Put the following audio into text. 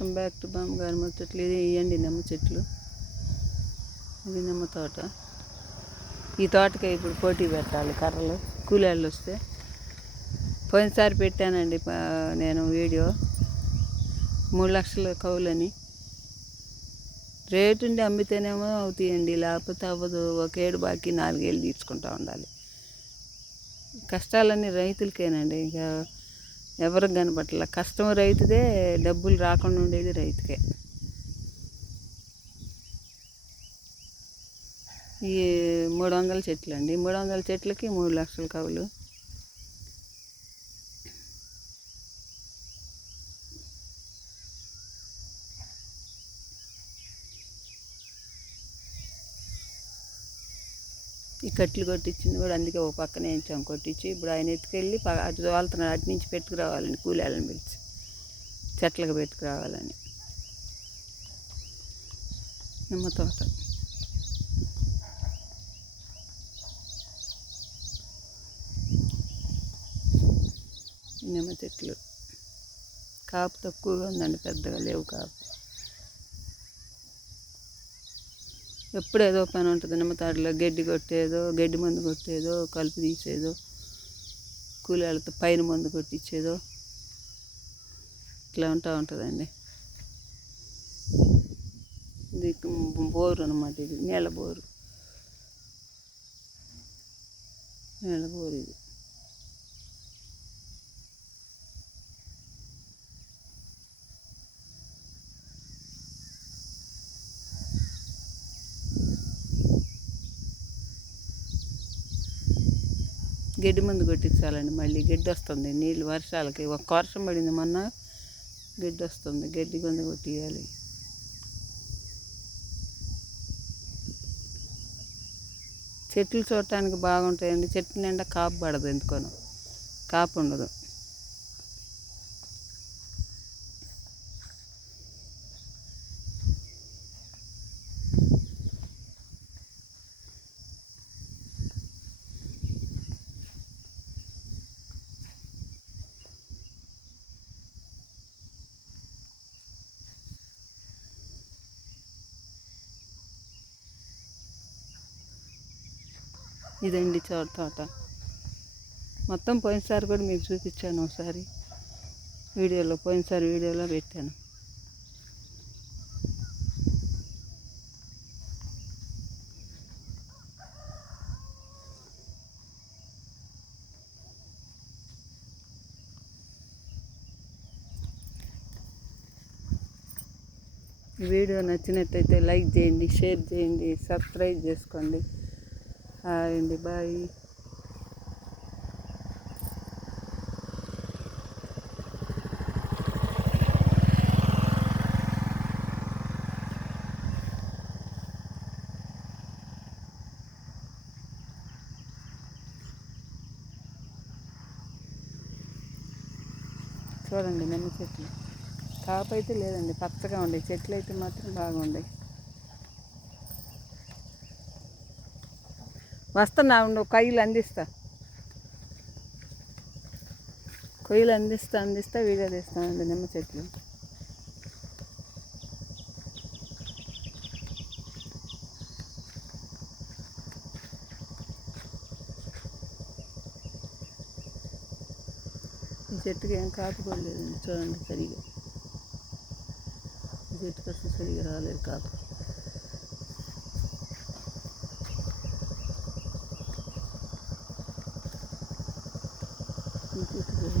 Welcome back to బామ్మగారి నిమ్మ చెట్లు ఇది ఇవ్వండి నిమ్మ చెట్లు ఇది నిమ్మ తోట ఈ తోటకి ఇప్పుడు పోటీ పెట్టాలి కర్రలు కూలీళ్ళు వస్తే పోయినసారి పెట్టానండి నేను వీడియో మూడు లక్షల కౌలని రేటు ఉండి అమ్మితేనేమో అవుతాయండి లేకపోతే అవ్వదు ఒకేడు బాకీ నాలుగేళ్ళు తీర్చుకుంటా ఉండాలి కష్టాలన్నీ రైతులకేనండి ఇంకా ఎవరికి కనపట్ల కష్టం రైతుదే డబ్బులు రాకుండా ఉండేది రైతుకే. ఈ మూడు వందల చెట్లు అండి మూడు వందల చెట్లకి మూడు లక్షల కవులు. ఈ కట్లు కొట్టించింది కూడా అందుకే ఒక పక్కనే వేయించాం కొట్టించి ఇప్పుడు ఆయన ఎత్తుకెళ్ళి అటు తోలుతున్నాడు అటు నుంచి పెట్టుకురావాలని కూలీలను పిలిచి చెట్లకు పెట్టుకురావాలని. నిమ్మ తోట. నిమ్మ చెట్లు. కాపు తక్కువగా ఉందండి పెద్దగా లేవు కాపు. ఎప్పుడు ఏదో పని ఉంటుంది నిమ్మతాడులో గడ్డి కొట్టేదో గడ్డి మందు కొట్టేదో కలుపు తీసేదో కూలీలతో పైన మందు కొట్టించేదో ఇట్లా ఉంటా ఉంటుందండి. ఇది బోరు అనమాట ఇది నీళ్ళ బోరు. నీళ్ళ బోరు ఇది. గడ్డి మందు కొట్టించాలండి. మళ్ళీ గడ్డి వస్తుంది. నీళ్ళు వర్షాలకి ఒక వర్షం పడింది మొన్న గడ్డి వస్తుంది. గడ్డి మందు కొట్టియాలి. చెట్లు చూడటానికి బాగుంటాయండి. చెట్టు నిండా కాపు పడదు ఎందుకోను. కాపు ఉండదు. ఇదండి చోట తోట. మొత్తం పోయినసారి కూడా మీకు చూపించాను ఒకసారి. వీడియోలో పోయినసారి వీడియోలో పెట్టాను. వీడియో నచ్చినట్టయితే లైక్ చేయండి షేర్ చేయండి సబ్స్క్రైబ్ చేసుకోండి. హాయ్ అండి బాయ్ చూడండి నిమ్మ చెట్లు. కాపు అయితే లేదండి పచ్చగా ఉండే. చెట్లు అయితే మాత్రం బాగుండే. వస్తున్నా ఉండు కొయ్యలు అందిస్తా. కొయ్యలు అందిస్తా అందిస్తా వీడియో తీస్తానండి నిమ్మ చెట్లు. ఈ చెట్టుకి ఏం కాపు కూడా చూడండి సరిగా. ఈ చెట్టుకి అసలు సరిగా రాలేదు కాపు ఈ చెట్టు కూడా.